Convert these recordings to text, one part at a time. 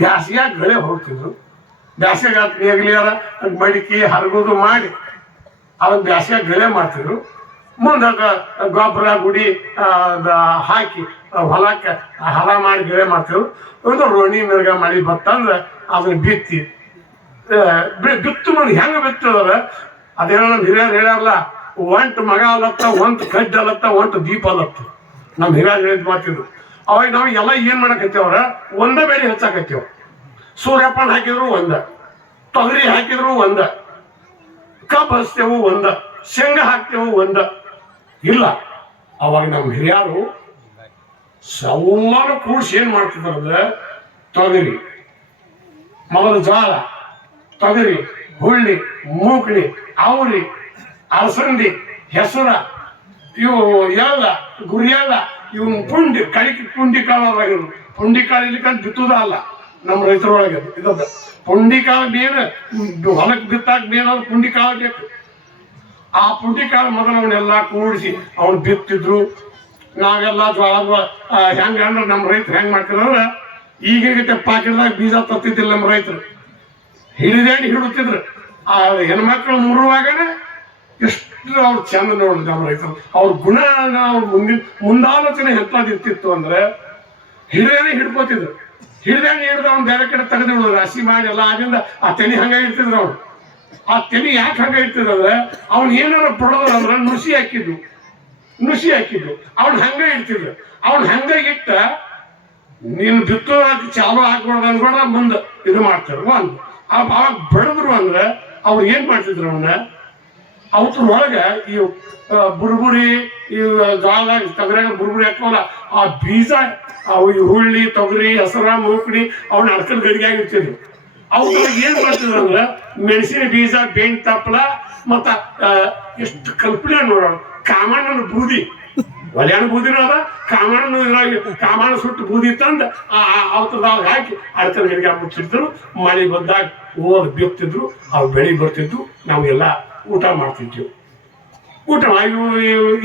ಬ್ಯಾಸಿಗ್ಯಾಗ ಗಳೆ ಹೋಗ್ತಿದ್ರು. ಬ್ಯಾಸಿಗೆ ನೇಗ್ಲಿಯಾರ ಮಡಿಕೆ ಹರಗೋದು ಮಾಡಿ ಅದನ್ನ ಬ್ಯಾಸಿಗ್ಯಾಗ ಗಳೆ ಮಾಡ್ತಿದ್ರು. ಮುಂದಾಗ ಗೊಬ್ಬರ ಗುಡಿ ಹಾಕಿ ಹೊಲಕ್ಕೆ ಹಲ ಮಾಡಿ ಗಿಳೆ ಮಾಡ್ತಿದ್ರು. ಒಂದು ರೋಣಿ ಮಿರ್ಗ ಮಾಡಿ ಬತ್ತಂದ್ರೆ ಅದನ್ನ ಬಿತ್ತಿ ಬಿತ್ತು ನೋಡಿ ಹೆಂಗ ಬಿತ್ತದಲ್ಲ ಅದೇನೋ ನಮ್ಮ ಹಿರಿಯರು ಹೇಳ್ಯಾರಲ್ಲ, ಒಂಟು ಮಗ ಅಲತ್ತ, ಒಂಟು ಕಡ್ಡಿ ಅಲತ್ತ, ಒಂಟು ದೀಪ ಅಲತ್ತ. ನಮ್ಮ ಹಿರಿಯರು ಹೇಳಿದ್ ಮಾತಿದ್ರು. ಅವಾಗ ನಾವು ಎಲ್ಲ ಏನ್ ಮಾಡಕತ್ತೇವ್ರ, ಒಂದ ಬೆಳೆ ಹಚ್ಚಾಕತ್ತೇವ. ಸೂರ್ಯಪಾನ ಹಾಕಿದ್ರು ಒಂದ, ತೊಗರಿ ಹಾಕಿದ್ರು ಒಂದ, ಕಬ್ಬು ಹಚ್ತೇವು ಒಂದ, ಶೇಂಗಾ ಹಾಕ್ತೇವು ಒಂದ. ಇಲ್ಲ, ಅವಾಗ ನಮ್ಮ ಹಿರಿಯರು ಎಲ್ಲಾನು ಕೂಡಿಸಿ ಏನ್ ಮಾಡ್ತಿದ್ರಂದ್ರೆ ತೊಗರಿ, ಮೊದಲು ಜೋಳ, ತೊಗರಿ, ಹುಳ್ಳಿ, ಮೂಕಣಿ, ಅವರಿ, ಅಲಸಂದಿ, ಹೆಸರ, ಇವು ಎಲ್ಲ ಗುರಿಯಲ್ಲ, ಇವ್ ಪುಂಡಿ ಕಾಳು ಪುಂಡಿ ಕಾಳು ಇಲ್ಲಿಕಂತ ಬಿತ್ತುದ ಅಲ್ಲ ನಮ್ಮ ರೈತರೊಳಗೆ. ಇದದ ಪುಂಡಿ ಕಾಳು ಮೇನ್, ಹೊಲಕ್ಕೆ ಬಿತ್ತಾಕ ಮೇನ್ ಅದು ಪುಂಡಿ ಕಾಳು ಬೇಕು. ಆ ಪುಂಡಿ ಕಾಳು ಮೊದಲು ಅವನ್ನೆಲ್ಲ ಕೂಡಿಸಿ ಅವ್ನು ಬಿತ್ತಿದ್ರು. ನಾವೆಲ್ಲ ಜೋಳ ಹೆಂಗ ಅಂದ್ರೆ ನಮ್ಮ ರೈತರು ಹೆಂಗ್ ಮಾಡ್ತಿದ್ರೆ, ಈಗೀಗ ಪಾಕಿಟ್ದಾಗ ಬೀಜ ತರ್ತಿದ್ದಿಲ್ಲ ನಮ್ಮ ರೈತರು, ಹಿಡಿದೇಣಿ ಹಿಡುತ್ತಿದ್ರು. ಆ ಹೆಣ್ಮಕ್ಳು ಮುರುವಾಗನೆ ಎಷ್ಟು ಅವ್ರು ಚಂದ ನೋಡಿದ್ರು ನಮ್ಮ ರೈತರು. ಅವ್ರ ಗುಣ, ಅವ್ರ ಮುಂದಾಲೋಚನೆ ಎಂತದಿರ್ತಿತ್ತು ಅಂದ್ರೆ ಹಿಡಿದೇಣಿ ಹಿಡ್ಕೋತಿದ್ರು. ಹಿಡಿದೇಣಿ ಹಿಡಿದು ಅವ್ನು ಬೇರೆ ಕಡೆ ತೆಗೆದು ರಾಶಿ ಮಾಡಿ ಎಲ್ಲ ಆಗಿಂದ ಆ ತೆನಿ ಹಂಗ ಇರ್ತಿದ್ರು. ಅವ್ರು ಆ ತೆನಿ ಯಾಕೆ ಹಂಗ ಇರ್ತಿದ್ರು ಅಂದ್ರೆ ಅವ್ನು ಏನಾರ ಬಿಡೋದ್ರ ಅಂದ್ರೆ ನುಸಿ ಹಾಕಿದ್ದು ಅವ್ನು ಹಂಗ ಇಡ್ತಿದ್ರು. ಅವ್ನು ಹಂಗ ಇಟ್ಟ ನೀನು ಬಿತ್ತು ಹಾಕಿ ಚಾಲು ಹಾಕ್ಬಾರ್ದು ಅನ್ಕೊಂಡ ಮುಂದೆ ಇದು ಮಾಡ್ತಾರೆ. ಒಂದು ಅವಾಗ ಬೆಳೆದ್ರು ಅಂದ್ರೆ ಅವ್ರು ಏನ್ ಮಾಡ್ತಿದ್ರು, ಅವನ್ನ ಅವತ್ರೊಳಗೆ ಈ ಬುರ್ಬುರಿ, ಈ ಜೋಳ ತೊಗರಿಯಾಗ ಬುರ್ಬುರಿ ಹಾಕೋಲ್ಲ, ಆ ಬೀಜ ಅವು ಹುಳ್ಳಿ, ತೊಗರಿ, ಹೆಸರ, ಮೂಕಣಿ ಅವನ್ನ ಅಡ್ಕಲ್ ಗಡಿಗೆಯಾಗಿ ಇರ್ತಿದ್ರು. ಅವ್ರೊಳಗೆ ಏನ್ ಮಾಡ್ತಿದ್ರು ಅಂದ್ರೆ ಮೆಣಸಿನ ಬೀಜ, ಬೇಣ್ ತಪ್ಪಲ, ಮತ್ತ ಎಷ್ಟು ಕಲ್ಪನೆ ನೋಡೋಣ, ಕಾಮಣ್ಣನ ಬೂದಿ, ಒಲೆಯನ ಬೂದಿನೂ ಅದ, ಕಾಮಣ್ಣ ಸುಟ್ಟು ಬೂದಿ ತಂದು ಅವತ್ರದಾಗ ಹಾಕಿ ಅಡ್ಕಲ್ ಗಡಿಗೆ ಮುಚ್ಚಿದ್ರು. ಮಳೆ ಬಂದಾಗ ಓದ್ ಬಿತ್ತಿದ್ರು, ಅವು ಬೆಳಿ ಬರ್ತಿದ್ವು, ನಾವೆಲ್ಲ ಊಟ ಮಾಡ್ತಿದ್ವಿ. ಊಟ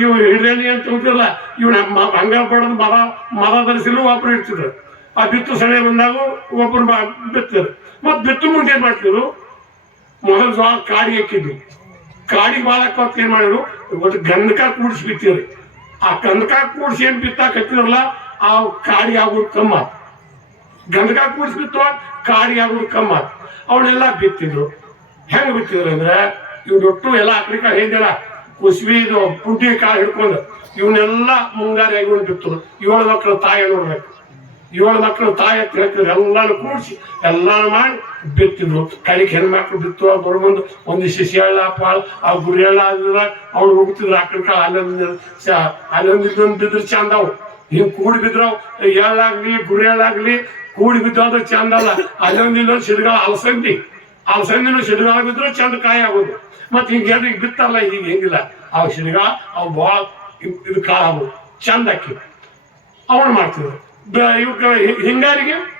ಇವು ಹಿಡಿದೇಣಿ ಅಂತ ಹೋಗ್ತಿರಲ್ಲ, ಇವ್ ನಮ್ಮ ಬಂಗಾರ ಪಡೆದು ಮರ ಧರಿಸಲು ಒಬ್ರು ಇಡ್ತಿದ್ರು. ಆ ಬಿತ್ತು ಸೆಳೆ ಬಂದಾಗ ಒಬ್ಬರು ಬಿತ್ತಿದ್ರು. ಮತ್ ಬಿತ್ತು ಮುಂದೆ ಏನ್ ಮಾಡ್ತಿದ್ರು, ಮೊದಲು ಜೋಳ ಕಾಡಿಗೆ ಹಾಕಿದ್ವಿ. ಕಾಡಿಗೆ ಬಾಳ ಹಾಕೋತ್ ಏನ್ ಮಾಡಿದ್ರು, ಒಟ್ಟು ಗಂಧಕ ಕೂಡಿಸಿ ಬಿತ್ತಿವ್ರಿ. ಆ ಗಂಧಕ ಕೂಡಿಸಿ ಏನ್ ಬಿತ್ತಾಕ ಹತ್ತಿದ್ರಲ್ಲ, ಆ ಕಾಡಿಗೆ ಆಗೋದು ಕಮ್ಮ. ಗಂಧಕ ಕೂಡಿಸಿ ಬಿತ್ತುವ ಕಾಡಿಗೆ ಆಗೋದು ಕಮ್ಮ. ಅವನ್ನೆಲ್ಲ ಬಿತ್ತಿದ್ರು. ಹೆಂಗ್ ಬಿತ್ತಿದ್ರು ಅಂದ್ರೆ ಇವ್ನೊಟ್ಟು ಎಲ್ಲ ಆಕಡಿ ಕಾಳು ಹೇಳಿದೆಲ್ಲ ಕುಸ್ಬಿ, ಇದು ಪುಂಡಿ ಕಾಳು ಹಿಡ್ಕೊಂಡು ಇವನ್ನೆಲ್ಲ ಮುಂಗಾರಿ ಬಿತ್ತರು. 7 ಮಕ್ಕಳು ತಾಯಿ ನೋಡ್ಬೇಕು, 7 ಮಕ್ಕಳು ತಾಯಿ ಅಂತ ಹೇಳ್ತಿದ್ರು. ಎಲ್ಲಾನು ಕೂಡಿಸಿ ಎಲ್ಲಾನು ಮಾಡಿ ಬಿತ್ತಿದ್ರು. ಕಡೆಗೆ ಹೆಣ್ಮಕ್ಳು ಬಿತ್ತುವ ಬರ್ಬಂದು ಒಂದಿಷ್ಟು ಶೇಳ ಪಾಳು ಆ ಗುರಿ ಎಳ್ಳ ಆದ್ರ ಅವ್ರು ಹೋಗ್ತಿದ್ರು. ಆಕಡಿ ಕಾಳು ಅಲ್ಲೊಂದು ಬಿದ್ರು ಚಂದ. ಅವು ಹಿಂಗ್ ಕೂಡಿ ಬಿದ್ರವ್ ಎಳ್ಳಾಗ್ಲಿ ಗುರಿ ಎಳ್ಳಾಗ್ಲಿ ಕೂಡಿ ಬಿದ್ದೋದ್ರೆ ಚಂದ ಅಲ್ಲ. ಅಲ್ಲೊಂದು ಇಲ್ಲೊಂದು ಸಿಡ್ಗಾಳ ಅಲಸಂದಿನೂ ಸಿಡ್ಗಾಳ ಬಿದ್ರು ಚಂದ ಕಾಯಿ ಆಗೋದು. ಮತ್ತೆ ಹಿಂಗೆ ಬಿತ್ತಲ್ಲ, ಈಗ ಹೆಂಗಿಲ್ಲ, ಅವ್ ಸಿಡ್ಗಾಳ ಅವು ಭಾಳ ಇದು ಕಾಳು ಆಗೋದು ಚಂದ ಅಕ್ಕಿ ಅವನು ಮಾಡ್ತಿದ್ರು. ಇವ್ ಹಿಂಗಾರಿಗೆ